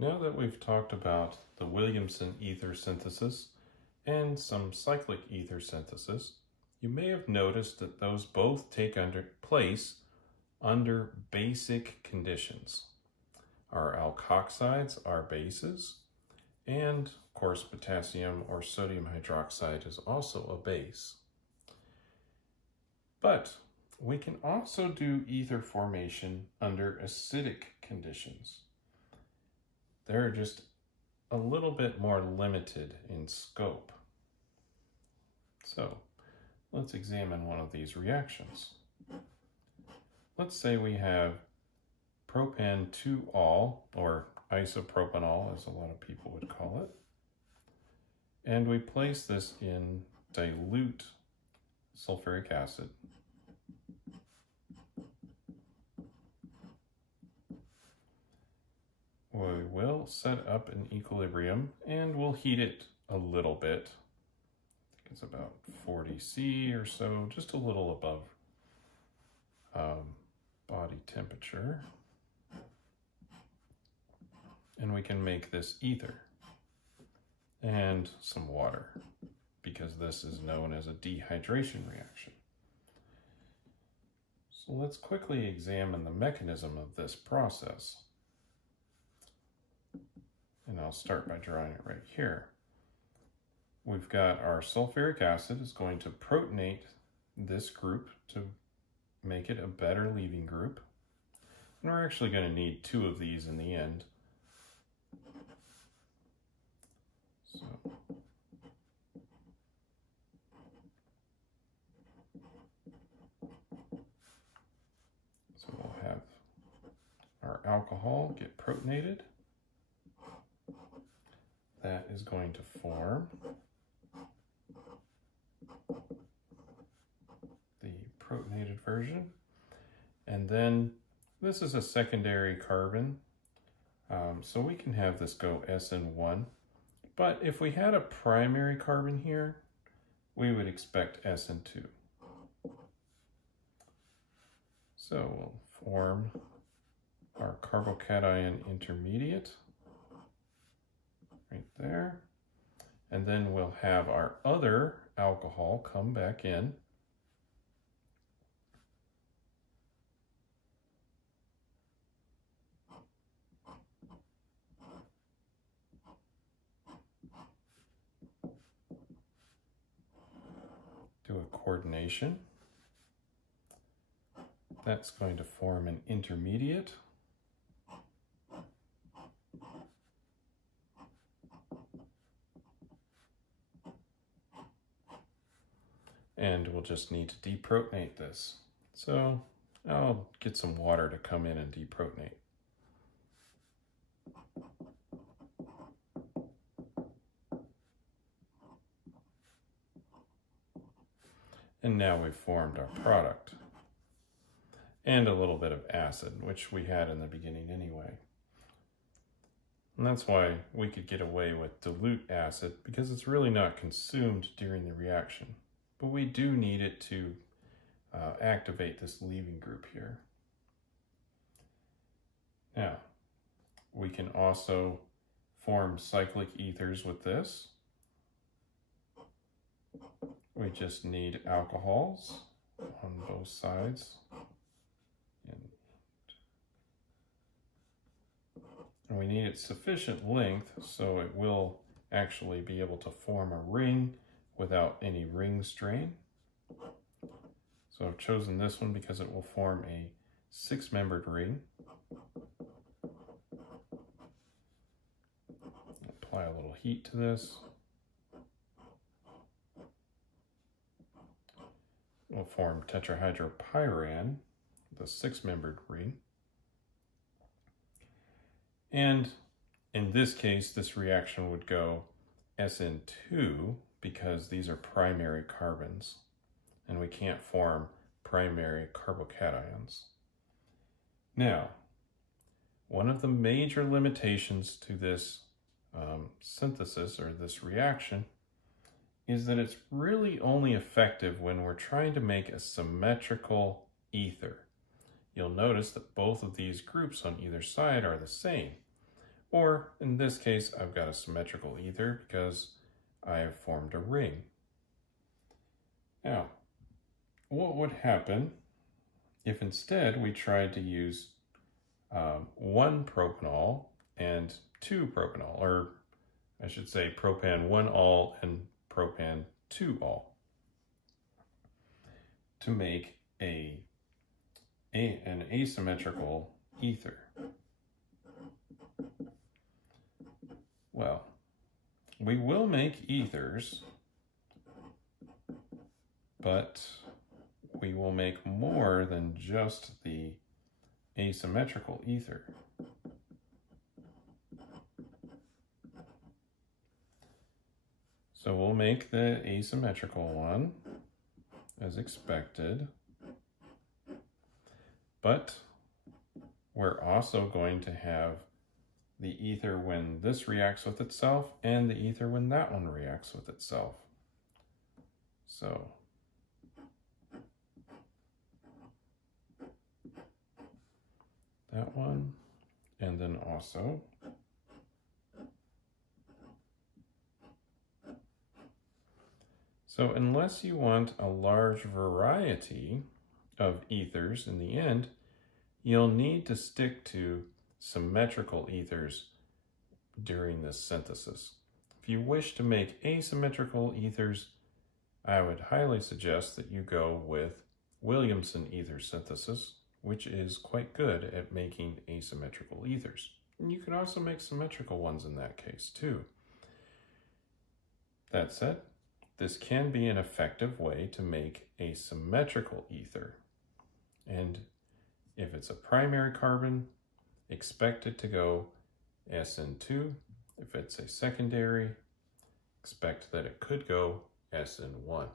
Now that we've talked about the Williamson ether synthesis and some cyclic ether synthesis, you may have noticed that those both take place under basic conditions. Our alkoxides are bases, and of course potassium or sodium hydroxide is also a base. But we can also do ether formation under acidic conditions. They're just a little bit more limited in scope. So let's examine one of these reactions. Let's say we have propan-2-ol, or isopropanol as a lot of people would call it, and we place this in dilute sulfuric acid. We will set up an equilibrium and we'll heat it a little bit. I think it's about 40 C or so, just a little above body temperature. And we can make this ether and some water, because this is known as a dehydration reaction. So let's quickly examine the mechanism of this process. And I'll start by drawing it right here. We've got our sulfuric acid is going to protonate this group to make it a better leaving group. And we're actually going to need 2 of these in the end. So we'll have our alcohol get protonated. That is going to form the protonated version. And then this is a secondary carbon. So we can have this go SN1. But if we had a primary carbon here, we would expect SN2. So we'll form our carbocation intermediate right there. And then we'll have our other alcohol come back in. Do a coordination. That's going to form an intermediate. And we'll just need to deprotonate this. So I'll get some water to come in and deprotonate. And now we've formed our product. And a little bit of acid, which we had in the beginning anyway. And that's why we could get away with dilute acid, because it's really not consumed during the reaction. But we do need it to activate this leaving group here. Now, we can also form cyclic ethers with this. We just need alcohols on both sides. And we need it sufficient length so it will actually be able to form a ring without any ring strain. So I've chosen this one because it will form a 6-membered ring. Apply a little heat to this. We'll form tetrahydropyran, the 6-membered ring. And in this case, this reaction would go SN2 because these are primary carbons and we can't form primary carbocations. Now, one of the major limitations to this synthesis or this reaction is that it's really only effective when we're trying to make a symmetrical ether. You'll notice that both of these groups on either side are the same. Or in this case, I've got a symmetrical ether because I have formed a ring. Now, what would happen if instead we tried to use one propanol and two propanol, or I should say propan 1-ol and propan 2-ol, to make an asymmetrical ether? Well, we will make ethers, but we will make more than just the asymmetrical ether. So we'll make the asymmetrical one as expected, but we're also going to have the ether when this reacts with itself and the ether when that one reacts with itself. So that one, and then also so unless you want a large variety of ethers in the end, you'll need to stick to symmetrical ethers during this synthesis. If you wish to make asymmetrical ethers, I would highly suggest that you go with Williamson ether synthesis, which is quite good at making asymmetrical ethers. And you can also make symmetrical ones in that case too. That said, this can be an effective way to make a symmetrical ether. And if it's a primary carbon, expect it to go SN2. If it's a secondary, expect that it could go SN1.